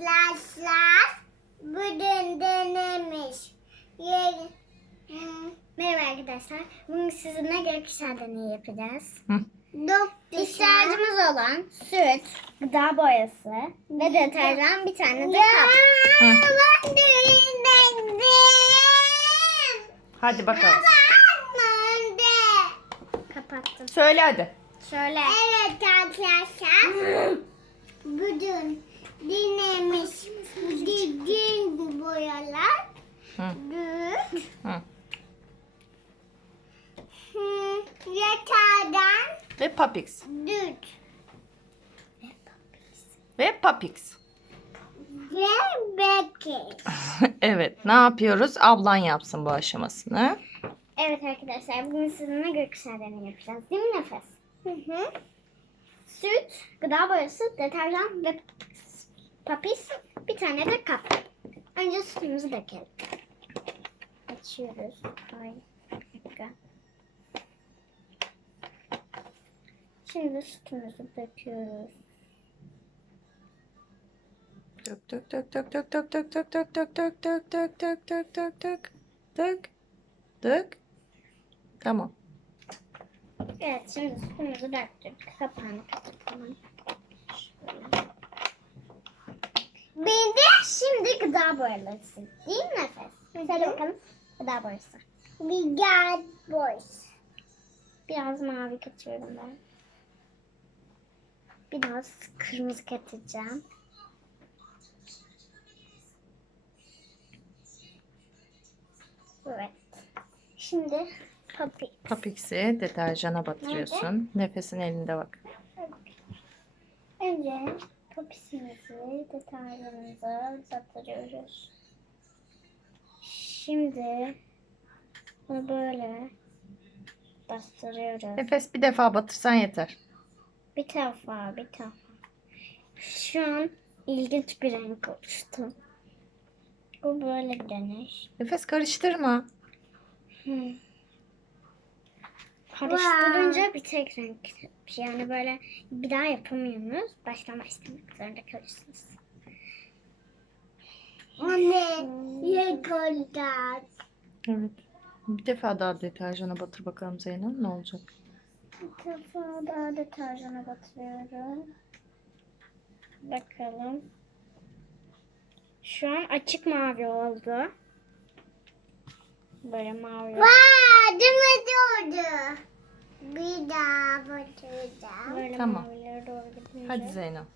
arkadaşlar bugün denemiş. Ye- Hmm, Merhaba arkadaşlar. Bugün sizinle gökkuşağı deneyi yapacağız. Hı. İhtiyacımız olan süt, gıda boyası ve deterjan bir tane de kap. Hı. Ben düğünlendim. Hadi bakalım. Kapattım. Söyle hadi. Şöyle. Evet arkadaşlar. Bugün dinlemiş düzgün boyalar. Hı. Düz. Hı. Hı, Yeterden Ve Papix. düz. Ve Papix. Ve belki. evet. Ne yapıyoruz? Ablan yapsın bu aşamasını. Evet arkadaşlar bugün sizinle gökkuşağı deneyi yapacağız. Değil mi Nefes? Hı hı. Süt, gıda boyası, deterjan ve papis. Bir tane de kap. Önce sütümüzü dökelim. Açıyoruz. Ay, dakika. Şimdi sütümüzü döküyoruz. Dök dök dök dök dök dök dök dök dök dök dök dök dök dök dök dök dök dök dök Tamam. Evet şimdi sütümüzü döktük. Kapağını kapatalım. Şöyle. Bir de şimdi gıda boyalısı. Değil mi Nefes? Söyle bakalım. Gıda boyası. Gıda boyası. Biraz mavi katıyorum ben. Biraz kırmızı katacağım. Evet. Şimdi papi. Papix'i deterjana batırıyorsun. Nefesin elinde bak. Önce popisimizi deterjanımıza batırıyoruz. Şimdi bunu böyle bastırıyoruz. Nefes bir defa batırsan yeter. Bir tarafa, bir tarafa. Şu an ilginç bir renk oluştu. Bu böyle bir deney. Nefes karıştırma. Hmm. Karıştırınca bir tek renk. Yani böyle bir daha yapamıyorsunuz. Baştan başlamak zorunda kalırsınız. Anne, renk olacak. Evet. Bir defa daha deterjana batır bakalım Zeynep ne olacak? Bir defa daha deterjana batırıyorum. Bakalım. Şu an açık mavi oldu. Böyle mavi. Vay, oldu. Bir daha batıracağım. Böyle Tamam. Hadi Zeynep.